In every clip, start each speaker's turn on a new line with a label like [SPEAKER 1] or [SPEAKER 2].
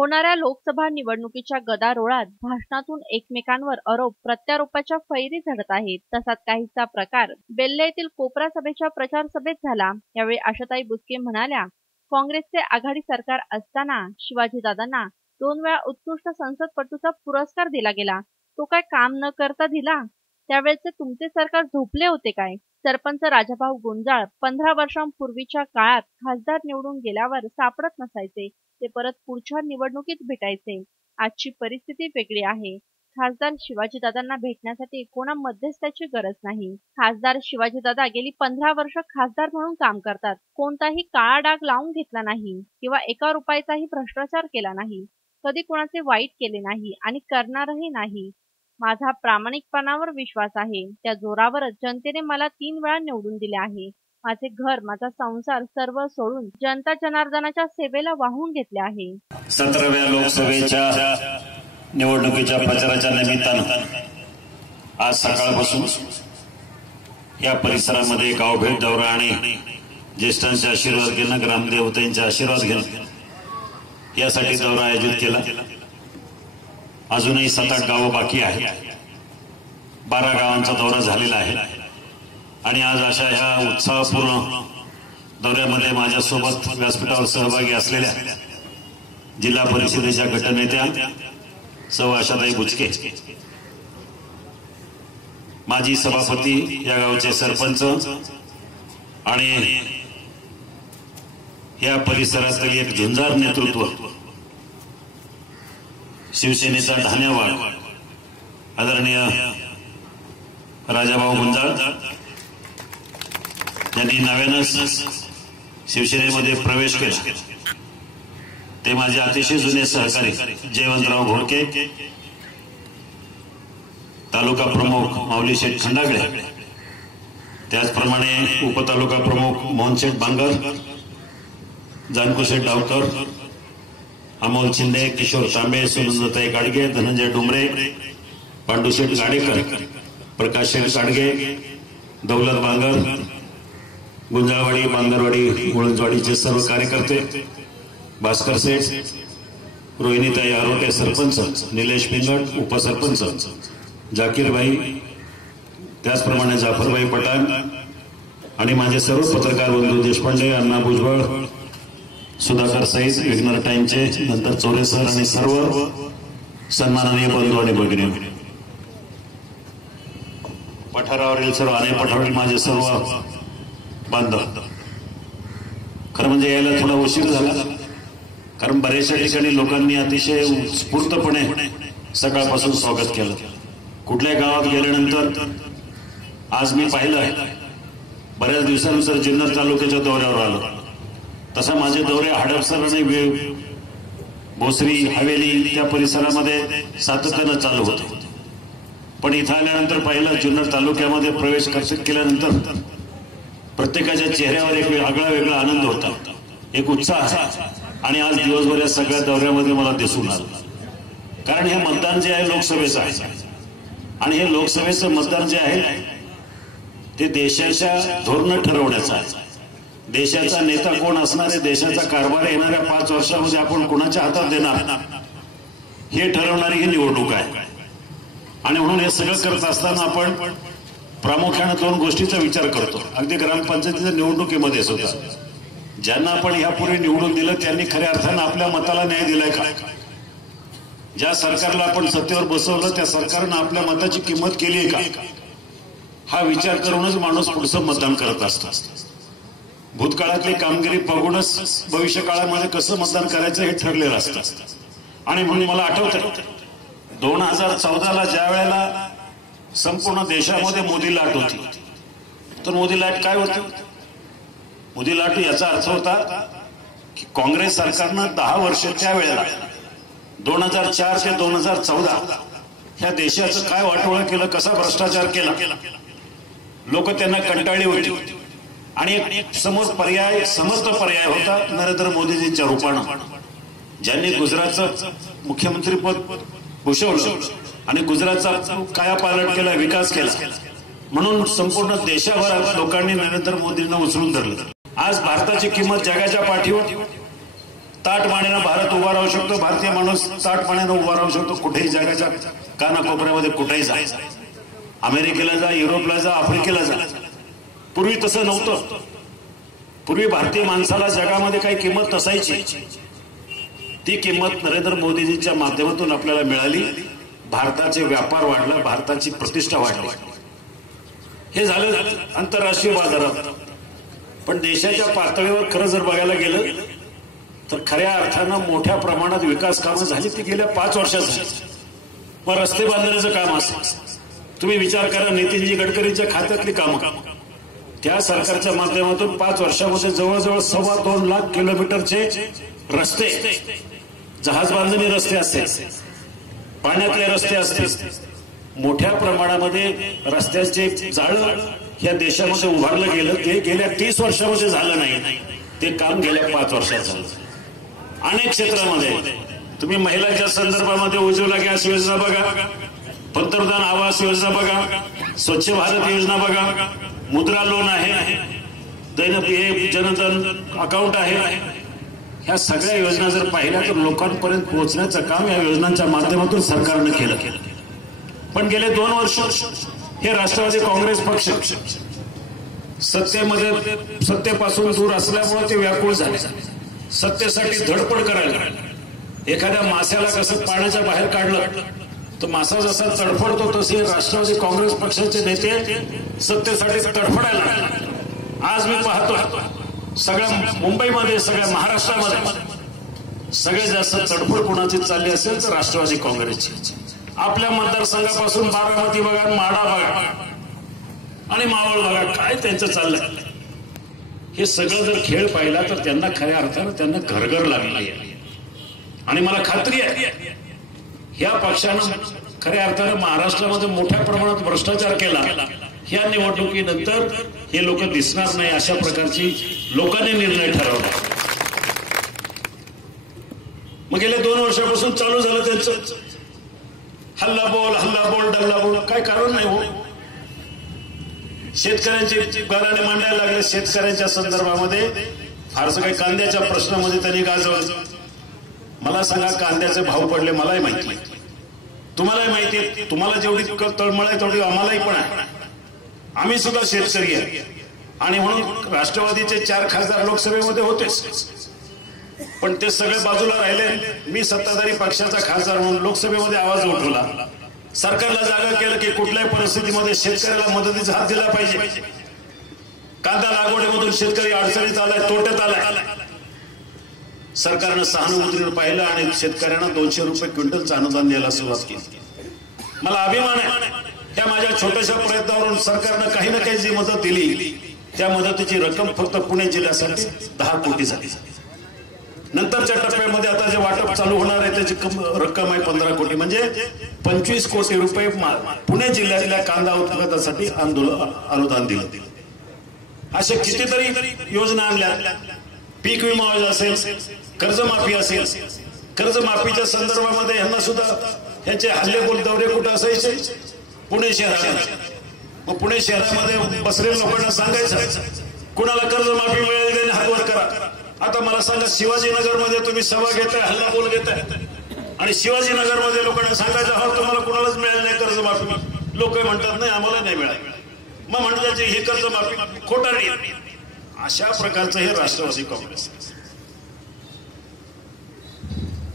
[SPEAKER 1] होणाऱ्या लोकसभा निवडणुकीच्या गदारोळात भाषणातून एकमेकांवर आरोप प्रत्यारोपाच्या फैरी झडत आहेत. तसाच काहीचा प्रकार बेल्ले येथील कोपरा सभेच्या प्रचार सभेत झाला. यावेळी आशाताई बुचके म्हणाल्या काँग्रेसचे आघाडी सरकार असताना शिवाजीदादांना दोन वेळा उत्कृष्ट संसदपटूचा पुरस्कार दिला गेला. तो काय काम न करता दिला? त्यावेळेचे तुमचे सरकार झोपले होते काय? सरपंच राजाभाऊ गुंजाळ पंधरा वर्षांपूर्वीच्या काळात खासदार निवडून गेल्यावर सापडत नसायचे. ते परत पुढच्या निवडणुकीत भेटायचे. आजची परिस्थिती वेगळी आहे. खासदार शिवाजीदादांना भेटण्यासाठी कोणा मध्यस्थाची गरज नाही. खासदार शिवाजीदादा गेली पंधरा वर्ष खासदार म्हणून काम करतात. कोणताही काळा डाग लावून घेतला नाही किंवा एका रुपयाचाही भ्रष्टाचार केला नाही. कधी कोणाचे वाईट केले नाही आणि करणारही नाही. माझा प्रामाणिकपणावर विश्वास आहे. त्या जोरावरच जनतेने मला तीन वेळा निवडून दिले आहे. माझे घर माझा संसार सर्व सोडून जनता जनार्दनाच्या सेवेला वाहून घेतले आहे.
[SPEAKER 2] सतराव्या लोकसभेच्या निवडणुकीच्या प्रचाराच्या निमित्तानं आज सकाळपासून या परिसरामध्ये गाव भेट दौरा आणि ज्येष्ठांचे आशीर्वाद घेणं ग्रामदेवतांचे आशीर्वाद घेणं यासाठी दौरा आयोजित केला. अजूनही सात आठ गावं बाकी आहेत. बारा गावांचा दौरा झालेला आहे. आणि आज अशा ह्या उत्साहपूर्ण दौऱ्यामध्ये माझ्यासोबत व्यासपीठावर सहभागी असलेल्या जिल्हा परिषदेच्या गटनेत्या सौ आशाताई बुचके. माजी सभापती या गावचे सरपंच आणि या परिसरातील एक झुंजार नेतृत्व शिवसेनेचा धान्यवाद. आदरणीय राजाभाऊ गुंजाळ. त्यांनी नव्यानंच शिवसेनेमध्ये प्रवेश केला. ते माझे अतिशय जुने सहकारी जयवंतराव घोडके तालुका प्रमुख माऊली शेठ खंडागळे त्याचप्रमाणे उपतालुका प्रमुख मोहनशेठ बांगर जानकुशेठ डावकर अमोल शिंदे किशोर तांबे सुनंदताई गाडगे धनंजय डुमरे पांडुशेठ गाडेकर प्रकाश गाडगे दौलत बांगर गुंजाळवाडी बांगरवाडी गुळंजवाडीचे सर्व कार्यकर्ते भास्कर सेठ रोहिणीताई आरोटे सरपंच निलेश पिंगट उपसरपंच जाकीरबाई त्याचप्रमाणे जाफरबाई पठाण आणि माझे सर्व पत्रकार बंधू देशपांडे अण्णा भुजबळ सुधाकर सईद विघ्नर टाईमचे नंतर चोरे सर आणि सर्व सन्माननीय बंधू आणि भगिनी. पठारावरील सर्व आणि पठारावरील माझे सर्व बांधव. खरं म्हणजे यायला थोडा उशीर झाला कारण बऱ्याचशा ठिकाणी लोकांनी अतिशय उत्स्फूर्तपणे सकाळपासून स्वागत केलं. कुठल्या गावात गेल्यानंतर आज मी पाहिलं बऱ्याच दिवसानुसार जुन्नर तालुक्याच्या दौऱ्यावर आलो. तसा माझे दौरे हडपसर आणि भोसरी हवेली त्या परिसरामध्ये सातत्यानं चालू होते. पण इथं आल्यानंतर पहिला जुन्नर तालुक्यामध्ये प्रवेश केल्यानंतर प्रत्येकाच्या चेहऱ्यावर एक आगळा वेगळा आनंद होता. एक उत्साह. आणि आज दिवसभर या सगळ्या दौऱ्यामध्ये मला दिसून आलं. कारण हे मतदान जे आहे लोकसभेचं आहे. आणि हे लोकसभेचं मतदान जे आहे ते देशाच्या धोरण ठरवण्याचं आहे. देशाचा नेता कोण असणार आहे देशाचा कारभार येणाऱ्या पाच वर्षामध्ये आपण कोणाच्या हातात देणार? हे ठरवणारी ही निवडणूक आहे. आणि म्हणून हे सगळं करत असताना आपण प्रामुख्यानं दोन गोष्टीचा विचार करतो. अगदी ग्रामपंचायतीच्या निवडणुकीमध्ये सुद्धा. ज्यांना आपण यापूर्वी निवडून दिलं त्यांनी खऱ्या अर्थानं आपल्या मताला न्याय दिलाय का? ज्या सरकारला आपण सत्तेवर बसवलं त्या सरकारनं आपल्या मताची किंमत केली आहे का? हा विचार करूनच माणूस पुढचं मतदान करत असतो. भूतकाळातली कामगिरी बघूनच भविष्य काळामध्ये कसं मतदान करायचं हे ठरलेलं असतं. आणि म्हणून मला आठवतं दोन हजार चौदाला ज्या वेळेला संपूर्ण देशामध्ये मोदी लाट होती तर मोदी लाट काय होती? मोदी लाट याचा अर्थ होता की काँग्रेस सरकारनं दहा वर्ष त्या वेळेला दोन हजार चार ते दोन हजार चौदा ह्या देशाचं काय वाटोळं केलं कसा भ्रष्टाचार केला? लोक त्यांना कंटाळली होती. आणि समोर पर्याय समर्थ पर्याय होता नरेंद्र मोदीजींच्या रूपानं. ज्यांनी गुजरातचं मुख्यमंत्रीपद भूषवलं आणि गुजरातचा कायापालट केला विकास केला. म्हणून संपूर्ण देशाभर लोकांनी नरेंद्र मोदींना उचलून धरलं. आज भारताची किंमत जगाच्या पाठीवर. ताट मानेनं भारत उभा राहू शकतो भारतीय माणूस ताट मानेनं उभा राहू शकतो कुठेही जगाच्या कानाकोपऱ्यामध्ये कुठेही जा. अमेरिकेला जा युरोपला जा आफ्रिकेला जा. पूर्वी तसं नव्हतं. पूर्वी भारतीय माणसाला जगामध्ये काही किंमत नसायची. ती किंमत नरेंद्र मोदीजींच्या माध्यमातून आपल्याला मिळाली. भारताचे व्यापार वाढला भारताची प्रतिष्ठा वाढली. हे झालं आंतरराष्ट्रीय बाजारात. पण देशाच्या पातळीवर खरं जर बघायला गेलं तर खऱ्या अर्थानं मोठ्या प्रमाणात विकास कामं झाली ती गेल्या पाच वर्षात झाली. मग रस्ते बांधण्याचं काम असेल. तुम्ही विचार करा नितीनजी गडकरींच्या खात्यातली कामं. त्या सरकारच्या माध्यमातून पाच वर्षामध्ये जवळजवळ सव्वा दोन लाख किलोमीटरचे रस्ते जहाज बांधणी रस्ते असते पाण्यातले रस्ते असते मोठ्या प्रमाणामध्ये रस्त्याचे जाळ या देशामध्ये उभारलं गेलं. ते गेल्या तीस वर्षामध्ये झालं नाही. ते काम गेल्या पाच वर्षात झालं. अनेक क्षेत्रामध्ये. तुम्ही महिलांच्या संदर्भामध्ये उज्ज्वला गॅस योजना बघा. पंतप्रधान आवास योजना बघा. स्वच्छ भारत योजना बघा. मुद्रा लोन आहे दैन हे जनधन अकाउंट आहे. ह्या सगळ्या योजना जर पाहिल्या तर लोकांपर्यंत पोहोचण्याचं काम या योजनांच्या माध्यमातून सरकारनं केलं. पण गेले दोन वर्ष हे राष्ट्रवादी काँग्रेस पक्ष सत्तेमध्ये सत्तेपासून दूर असल्यामुळे ते व्याकुळ झाले. सत्तेसाठी धडपड करायला एखाद्या माश्याला कसं पाण्याच्या बाहेर काढलं तर मासा जसा तडफडतो तसे राष्ट्रवादी काँग्रेस पक्षाचे नेते सत्तेसाठी तडफडायला आज मी पाहतो सगळ्या मुंबईमध्ये सगळ्या महाराष्ट्रामध्ये सगळ्यात जास्त तडफड कोणाची चालली असेल तर राष्ट्रवादी काँग्रेसची. आपल्या मतदारसंघापासून बारामती बघा माडा बघा आणि मावळ बघा काय त्यांचं चाललंय. हे सगळं जर खेळ पाहिला तर त्यांना खऱ्या अर्थानं त्यांना घरघर लागली आणि मला खात्री आहे या पक्षानं खऱ्या अर्थानं महाराष्ट्रामध्ये मोठ्या प्रमाणात भ्रष्टाचार केला. या निवडणुकीनंतर हे लोक दिसणार नाही अशा प्रकारची लोकांनी निर्णय ठरवला. मग गेल्या दोन वर्षापासून चालू झालं त्यांचं. हल्ला बोल हल्ला बोल डल्ला बोल काय कारण नाही हो. शेतकऱ्यांचे गाराने मांडायला लागले शेतकऱ्यांच्या संदर्भामध्ये. फारसं काही कांद्याच्या प्रश्नामध्ये त्यांनी गाजवलं. मला सांगा कांद्याचे भाव पडले मलाही माहिती तुम्हालाही माहिती आहे तुम्हाला जेवढी तळमळ आहे तेवढी आम्हालाही पण आहे. आम्ही सुद्धा शेतकरी आहे. आणि म्हणून राष्ट्रवादीचे चार खासदार लोकसभेमध्ये होतेच. पण ते सगळे बाजूला राहिले. मी सत्ताधारी पक्षाचा खासदार म्हणून लोकसभेमध्ये आवाज उठवला. सरकारला जागा केलं की कुठल्याही परिस्थितीमध्ये शेतकऱ्याला मदतीचा हात दिला पाहिजे. कांदा लागवडीमधून शेतकरी अडचणीत आलाय तोट्यात आलाय. सरकारनं सहानुभूतीनं पाहिलं आणि शेतकऱ्यांना दोनशे रुपये क्विंटलचं अनुदान द्यायला सुरुवात केली. मला अभिमान आहे त्या माझ्या छोट्याशा प्रयत्नावरून सरकारनं काही ना काही जी मदत दिली त्या मदतीची रक्कम फक्त पुणे जिल्ह्यासाठी दहा कोटी झाली. नंतरच्या टप्प्यामध्ये आता जे वाटप चालू होणार आहे त्याची रक्कम आहे पंधरा कोटी. म्हणजे पंचवीस कोटी रुपये पुणे जिल्ह्यातल्या कांदा उत्पादनासाठी आंदोलन अनुदान दिलं. असे कितीतरी योजना आणल्या. पीक विमा असेल कर्जमाफी असेल कर्जमाफीच्या संदर्भामध्ये यांना सुद्धा यांचे हल्ले बोल दौरे कुठे असायचे? पुणे शहरात मग पुणे शहरामध्ये बसलेल्या लोकांना सांगायचं कुणाला कर्जमाफी मिळेल त्याने हातवर करा. आता मला सांगा शिवाजीनगरमध्ये तुम्ही सभा घेताय हल्ला बोल घेताय. आणि शिवाजीनगरमध्ये लोकांना सांगायचं हा तुम्हाला कुणालाच मिळालं नाही कर्जमाफी. लोक म्हणतात नाही आम्हाला नाही मिळालं. मग म्हणतात हे कर्जमाफी खोटारडी अशा प्रकारचं हे राष्ट्रवादी काँग्रेस.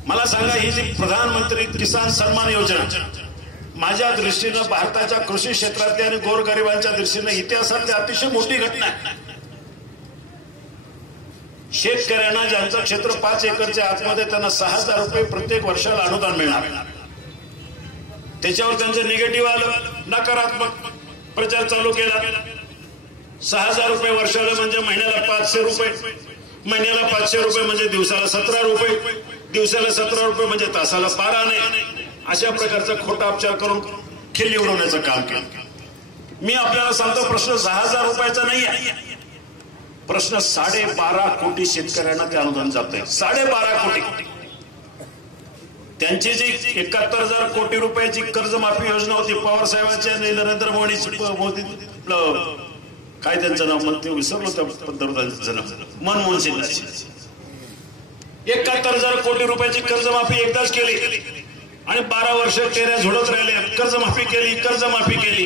[SPEAKER 2] मला सांगा ही जी प्रधानमंत्री किसान सन्मान योजना माझ्या दृष्टीनं भारताच्या कृषी क्षेत्रातल्या आणि गोरगरिबांच्या दृष्टीनं इतिहासातली अतिशय मोठी घटना आहे. शेतकऱ्यांना ज्यांचं क्षेत्र पाच एकरच्या आतमध्ये त्यांना सहा हजार रुपये प्रत्येक वर्षाला अनुदान मिळणार. त्याच्यावर त्यांचं निगेटिव्ह आलं नकारात्मक प्रचार चालू केला. सहा हजार रुपये वर्षाला म्हणजे महिन्याला पाचशे रुपये. महिन्याला पाचशे रुपये म्हणजे दिवसाला सतरा रुपये. दिवसाला सतरा रुपये म्हणजे तासाला बारा नाही. अशा प्रकारचा खोटा उपचार करून खिल्ली उडवण्याचं काम केलं. मी आपल्याला सांगतो प्रश्न सहा हजार रुपयाचा नाही आहे. प्रश्न साडेबारा कोटी शेतकऱ्यांना ते अनुदान जात आहे साडेबारा कोटी. त्यांची जी एकाहत्तर हजार कोटी रुपयाची कर्जमाफी योजना होती पवार साहेबांची नरेंद्र मोदी काय त्यांचं नाव? म्हणते विसरलो त्या पंतप्रधानांचं नाव मनमोहन सिंग एकाहत्तर हजार कोटी रुपयाची कर्जमाफी एकदाच केली. आणि बारा वर्ष तेऱ्या झोडत राहिले कर्जमाफी केली कर्जमाफी केली.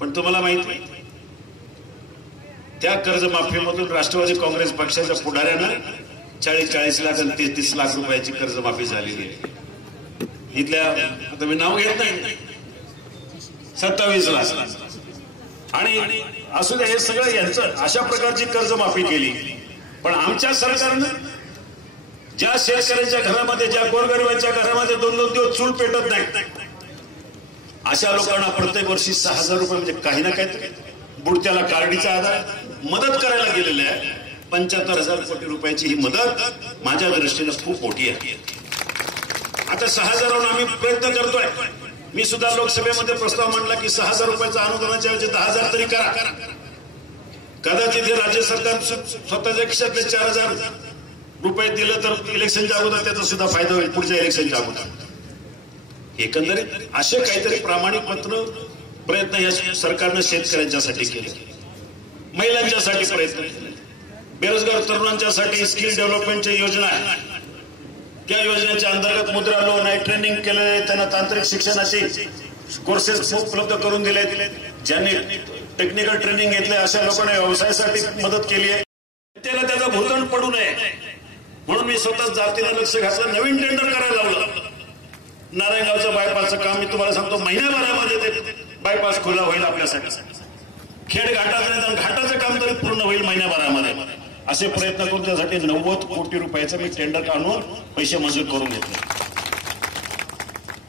[SPEAKER 2] पण तुम्हाला माहीत त्या कर्जमाफीमधून राष्ट्रवादी काँग्रेस पक्षाच्या पुढाऱ्यानं चाळीस चाळीस लाख आणि तीस तीस लाख रुपयाची कर्जमाफी झालेली आहे. इथल्या आता मी नाव घेत नाही. सत्तावीस लाख. आणि असू द्या हे सगळं यांचं अशा प्रकारची कर्जमाफी केली. पण आमच्या सरकारनं ज्या शेतकऱ्यांच्या घरामध्ये ज्या गोरगरिबांच्या घरामध्ये दोन दोन दिवस चूल पेटत नाही अशा लोकांना प्रत्येक वर्षी सहा हजार रुपये म्हणजे काही ना काही बुडत्याला कार्डीचा आधार मदत करायला गेलेले आहे. पंच्याहत्तर हजार कोटी रुपयाची ही मदत माझ्या दृष्टीनं खूप मोठी आहे. आता सहा हजारावर आम्ही प्रयत्न करतोय. मी सुद्धा लोकसभेमध्ये प्रस्ताव मांडला की सहा हजार रुपयाचा अनुदानाच्या ऐवजी दहा हजार तरी करा. कदाचित हे राज्य सरकार स्वतःच्या खिशातले चार हजार रुपये दिलं तर इलेक्शनच्या अगोदर त्याचा सुद्धा फायदा होईल पुढच्या इलेक्शनच्या अगोदर. एकंदरीत असे काहीतरी प्रामाणिक मात्र प्रयत्न या सरकारनं शेतकऱ्यांच्यासाठी केले. महिलांच्यासाठी प्रयत्न. केले बेरोजगार तरुणांच्यासाठी स्किल डेव्हलपमेंटच्या योजना आहे त्या योजनेच्या अंतर्गत मुद्रा लोन आहे ट्रेनिंग केलेले त्यांना तांत्रिक शिक्षणाचे कोर्सेस उपलब्ध करून दिले ज्यांनी टेक्निकल ट्रेनिंग घेतले अशा लोकांना व्यवसायासाठी मदत केली आहे. त्याला त्याचा भूतण पडू नये. म्हणून मी स्वतः जातीला लक्ष घातलं नवीन टेंडर करायला लावलं. नारायणगावचं बायपासचं काम मी तुम्हाला सांगतो महिन्याभरामध्ये ते बायपास खुला होईल आपल्यासाठी. खेड घाटाचं घाटाचं काम तरी पूर्ण होईल महिन्याभरामध्ये असे प्रयत्न करून त्यासाठी नव्वद कोटी रुपयाचं मी टेंडर काढून पैसे मंजूर करून घेतले.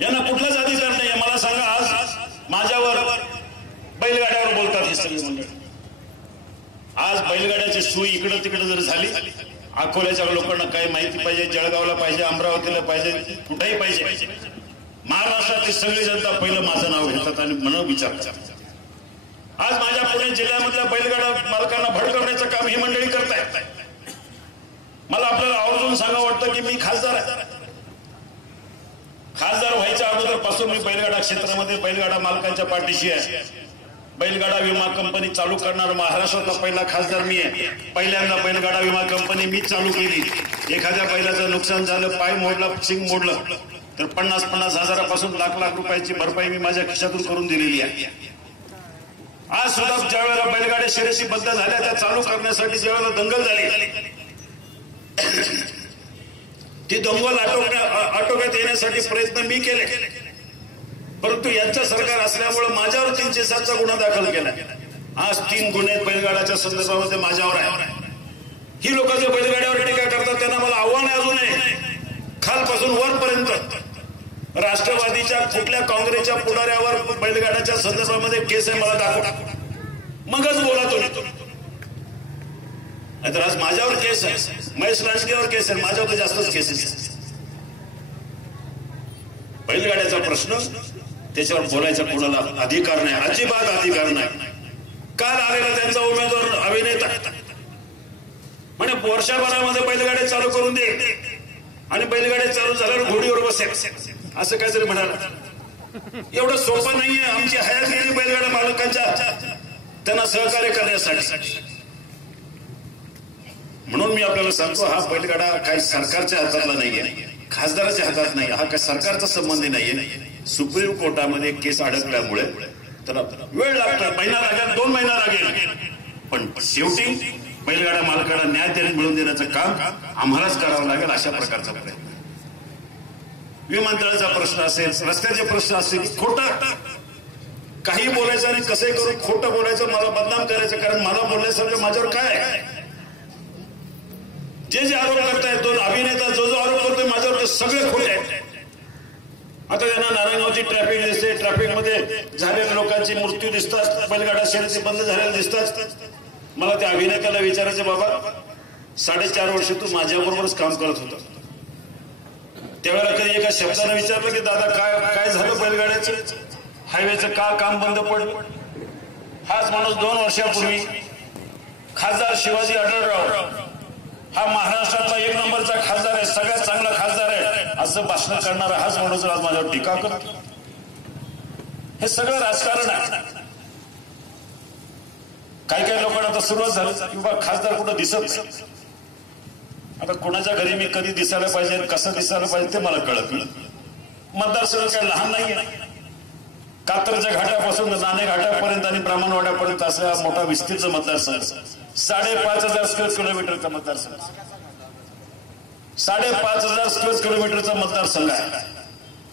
[SPEAKER 2] यांना कुठलाच अधिकार नाही मला सांगा आज माझ्यावर बैलगाड्यावर बोलतात हे सगळे मंडळ. आज बैलगाड्याची सुई इकडं तिकडं जर झाली अकोल्याच्या लोकांना काही माहिती पाहिजे जळगावला पाहिजे अमरावतीला पाहिजे कुठेही पाहिजे. महाराष्ट्रातली सगळी जनता पहिलं माझं नाव घेतात आणि म्हणून विचारतात. आज माझ्या पुणे जिल्ह्यामधल्या बैलगाडा मालकांना भडक मंडळी मला आपल्याला आवर्जून सांगा वाटतं की मी खासदार आहे. खासदार व्हायच्या अगोदरपासून मी बैलगाडा क्षेत्रामध्ये बैलगाडा मालकांच्या पाठीशी आहे. बैलगाडा विमा कंपनी चालू करणार महाराष्ट्रातला पहिला खासदार मी आहे. पहिल्यांदा बैलगाडा विमा कंपनी मी चालू केली. एखाद्या बैलाचं नुकसान झालं पाय मोडला सिंग मोडलं तर पन्नास पन्नास हजारापासून लाख लाख रुपयाची भरपाई मी माझ्या खिशातून करून दिलेली आहे. आज सुद्धा ज्या वेळेला बैलगाड्या शर्यती बंद झाल्या त्या चालू करण्यासाठी ज्या वेळेला दंगल झाली ती दंगल आटोक्यात येण्यासाठी प्रयत्न मी केले. परंतु यांचं सरकार असल्यामुळे माझ्यावर तीनशे सातचा गुन्हा दाखल केला. आज तीन गुन्हे बैलगाड्याच्या संदर्भामध्ये माझ्यावर आहे ही लोक जे बैलगाड्यावर टीका करतात त्यांना मला आव्हान आहे अजूनही. खालपासून वरपर्यंत. राष्ट्रवादीच्या कुठल्या काँग्रेसच्या पुढाऱ्यावर बैलगाड्याच्या संदर्भामध्ये केस आहे मला दाखवा. मगच बोला तुम्ही. तर आज माझ्यावर केस आहे. महेश लांडगेवर केस आहे. माझ्यावर तर जास्तच केसेस बैलगाड्याचा प्रश्न त्याच्यावर बोलायचा कोणाला अधिकार नाही. अजिबात अधिकार नाही. काल आलेला त्यांचा उमेदवार अभिनेता? म्हणे वर्षभरामध्ये बैलगाड्या चालू करून दे. आणि बैलगाड्या चालू झाल्यावर घोडीवर बसेल. असं काहीतरी म्हणाला. एवढं सोपं नाहीये आमची हयात गेली बैलगाडा मालकांच्या त्यांना सहकार्य करण्यासाठी. म्हणून मी आपल्याला सांगतो हा बैलगाडा काही सरकारच्या हातातला नाहीये. खासदाराच्या हातात नाही हा काही सरकारचा संबंध नाहीये. सुप्रीम कोर्टामध्ये केस अडकल्यामुळे त्याला वेळ लागणार महिना लागेल दोन महिना लागेल. पण शेवटी बैलगाडा मालकाला न्याय त्याने मिळवून देण्याचं काम आम्हालाच करावं लागेल अशा प्रकारचा प्रयत्न. विमानतळाचा प्रश्न असेल रस्त्याचे प्रश्न असतील खोटं काही बोलायचं आणि कसंही करून खोटं बोलायचं मला बदनाम करायचं कारण मला बोलण्यासारखं माझ्यावर काय जे जे आरोप करतायत दोन अभिनेता जो जो आरोप करतोय माझ्यावर सगळे खोटे आहेत. आता त्यांना नारायणगावची ट्रॅफिक दिसते ट्रॅफिकमध्ये झालेल्या लोकांची मृत्यू दिसतात बैलगाडा शर्यती बंद झालेल्या दिसतात. मला त्या अभिनेत्याला विचारायचे बाबा साडेचार वर्ष तू माझ्याबरोबरच काम करत होता. त्यावेळेला कधी एका शब्दाने विचारलं की दादा काय काय झालं बैलगाड्याचं? हायवेचं का काम बंद पडलं? हाच माणूस दोन वर्षापूर्वी खासदार शिवाजी आढळराव. हा महाराष्ट्रातला एक नंबरचा खासदार आहे सगळ्यात चांगला खासदार आहे असं भाषण करणारा हाच माणूस आज माझ्यावर टीका करतो. हे सगळं राजकारण आहे. काही काही लोकांना आता सुरुवात झाली किंवा खासदार कुठं दिसत नाही. आता कोणाच्या घरी मी कधी दिसायला पाहिजे आणि कसं दिसायला पाहिजे ते मला कळत नाही. मतदारसंघ काय लहान नाहीये. कात्रच्या घाटापासून नाणे घाटापर्यंत आणि ब्राह्मणवाड्यापर्यंत असा मोठा विस्तीर्ण मतदारसंघ. साडेपाच हजार स्क्वेअर किलोमीटरचा मतदारसंघ. साडेपाच हजार स्क्वेअर किलोमीटरचा मतदारसंघ आहे.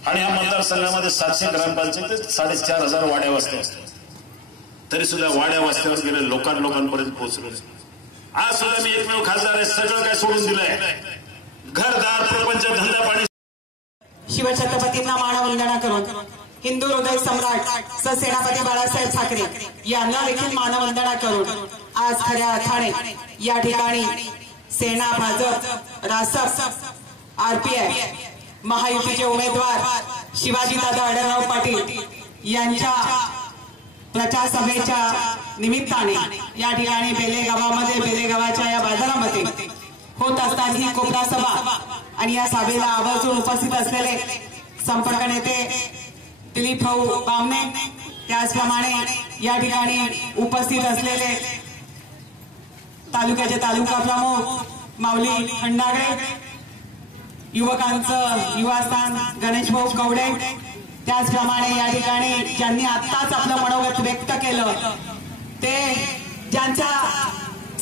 [SPEAKER 2] आणि ह्या मतदारसंघामध्ये सातशे ग्रामपंचायत साडेचार हजार वाड्या वस्त्या तरी सुद्धा वाड्या वस्त्यावर गेले लोकां लोकांपर्यंत पोहोचलो आज सुद्धा मी एकमेव खासदार आहे सगळं काय सोडून दिलंय. घरदार प्रपंच धंदा पाणी.
[SPEAKER 3] शिवछत्रपतींना मानवंदना करून हिंदू हृदय सम्राट ससेनापती बाळासाहेब ठाकरे यांना देखील मानवंदना करून आज खऱ्या अर्थाने या ठिकाणी सेना भाजप रासप आरपीआय महायुतीचे उमेदवार शिवाजीदादा अडरराव पाटील यांच्या प्रचारसभेच्या निमित्ताने या ठिकाणी बेलेगावामध्ये बेलेगावाच्या या बाजारामध्ये होत असताना ही कोपरा सभा. आणि या सभेला आवर्जून उपस्थित असलेले संपर्क नेते दिलीप भाऊ बामणे त्याचप्रमाणे या ठिकाणी उपस्थित असलेले तालुक्याचे तालुका प्रमुख माऊली खंडागळे युवकांचं युवास्थान गणेश भाऊ कवडे त्याचप्रमाणे या ठिकाणी ज्यांनी आत्ताच आपलं मनोगत व्यक्त केलं ते ज्यांचा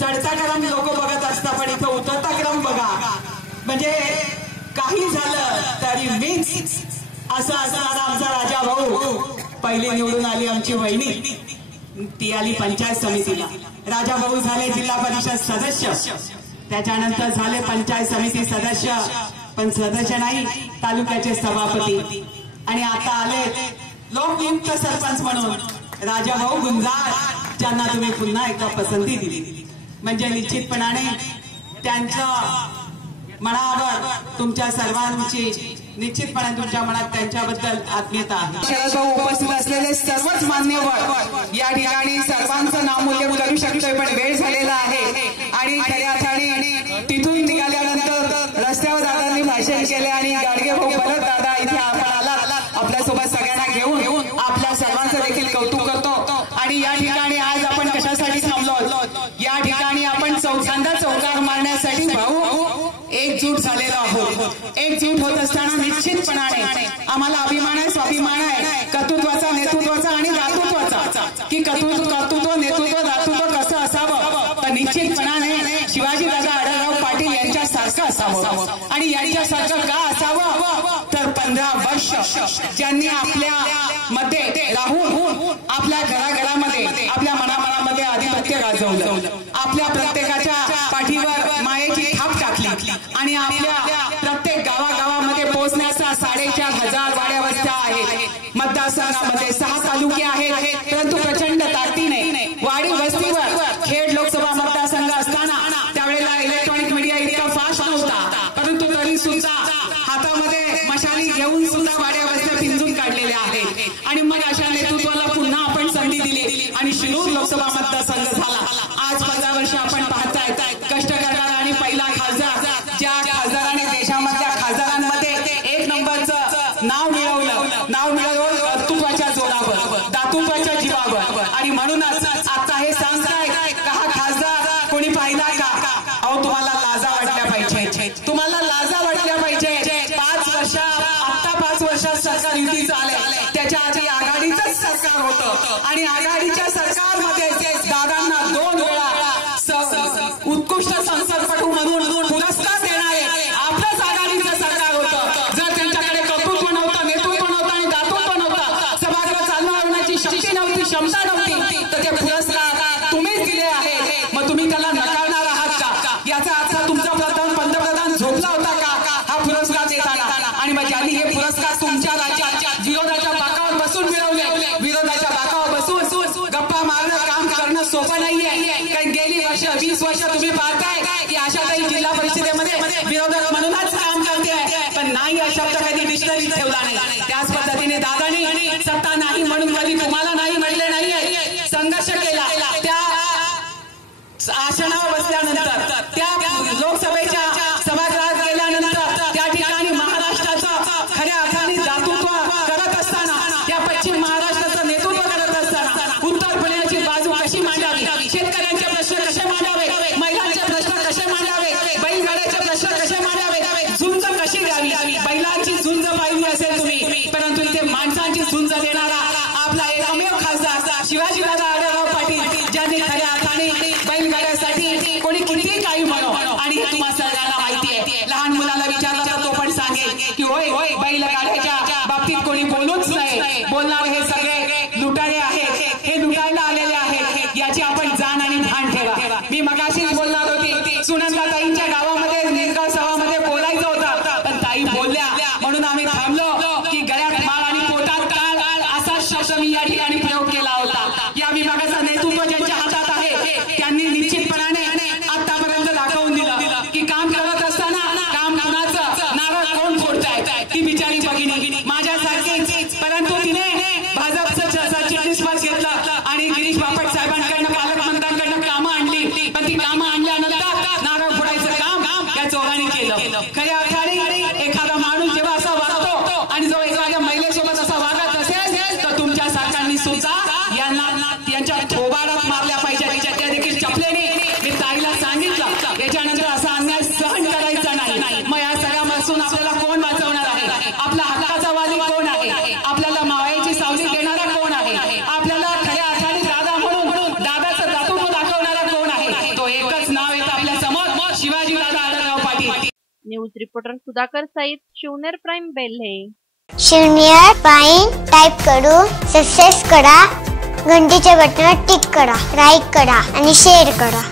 [SPEAKER 3] चढता क्रम लोक बघत असतात पण इथं उतरता क्रम बघा. म्हणजे काही झालं तरी मीच असं असणारा आमचा राजा भाऊ पहिले निवडून आली आमची वहिनी. ती आली पंचायत समितीला. राजा भाऊ झाले जिल्हा परिषद सदस्य. त्याच्यानंतर झाले पंचायत समिती सदस्य. पण सदस्य नाही तालुक्याचे सभापती. आणि आता आले लोकनियुक्त सरपंच म्हणून राजा भाऊ गुंजार. ज्यांना तुम्ही पुन्हा एकदा पसंती दिली. म्हणजे निश्चितपणाने त्यांच्या मनावर तुमच्या सर्वांची निश्चितपणे तुमच्या मनात त्यांच्याबद्दल आत्मीयता आहे. शरद उपस्थित असलेले सर्वच मान्यवर या ठिकाणी सर्वांचं नामूल्य करू शकतोय पण वेळ झालेला आहे. आणि खऱ्या अर्थाने तिथून निघाल्यानंतर रस्त्यावर दादांनी भाषण केले आणि गाडगे भाऊ एकजूट झालेलो आहोत. एकजूट होत असताना निश्चितपणाने आम्हाला अभिमान आहे स्वाभिमान आहे. कर्तृत्वाचा नेतृत्वाचा आणि दातृत्वाचा. की कर्तृत्व कर्तृत्व नेतृत्व दातृत्व कसं असावं? तर निश्चितपणाने शिवाजी दादा आढळराव पाटील यांच्यासारखं असावं. आणि यांच्यासारखं का असावं? तर पंधरा वर्ष ज्यांनी आपल्या मध्ये राहून आपल्या घराघरामध्ये आपल्या मनामनामध्ये आधिपत्य गाजवलं. आपल्या प्रत्येका आपल्या प्रत्येक गावागावामध्ये पोहोचण्याचा साडेचार हजार वाड्या वस्त्या आहेत. मतदारसंघामध्ये सहा तालुके आहेत परंतु प्रचंड ताकदीने वाडी वस्तीवर खेड लोकसभा मतदारसंघ असताना त्यावेळेला इलेक्ट्रॉनिक मीडिया इतका फास्ट नव्हता. परंतु तरी सुद्धा हातामध्ये मशाली घेऊन सुद्धा वाड्या वस्त्या पिंजून काढलेल्या आहेत. आणि मग अशा नेतृत्वाला पुन्हा आपण संधी दिली आणि शिरूर लोकसभा मतदारसंघ आणि आघाडीच्या सरकारमध्ये होय होय बैल गाड्याच्या बाबतीत कोणी बोलूच नाही. बोलणार हे सगळे लुटारे आहेत. हे लुटायला आलेले आहेत. याची आपण जाण आणि भान ठेवा. मी मगाशीच बोलणार होती सुनंदा ताईंच्या गावामध्ये
[SPEAKER 1] reporter Sudhakar Sayyad Shivner prime Belhe.
[SPEAKER 4] Shivner prime type करू सक्सेस करा घंटीच्या बटन टिक करा लाईक करा आणि शेअर करा.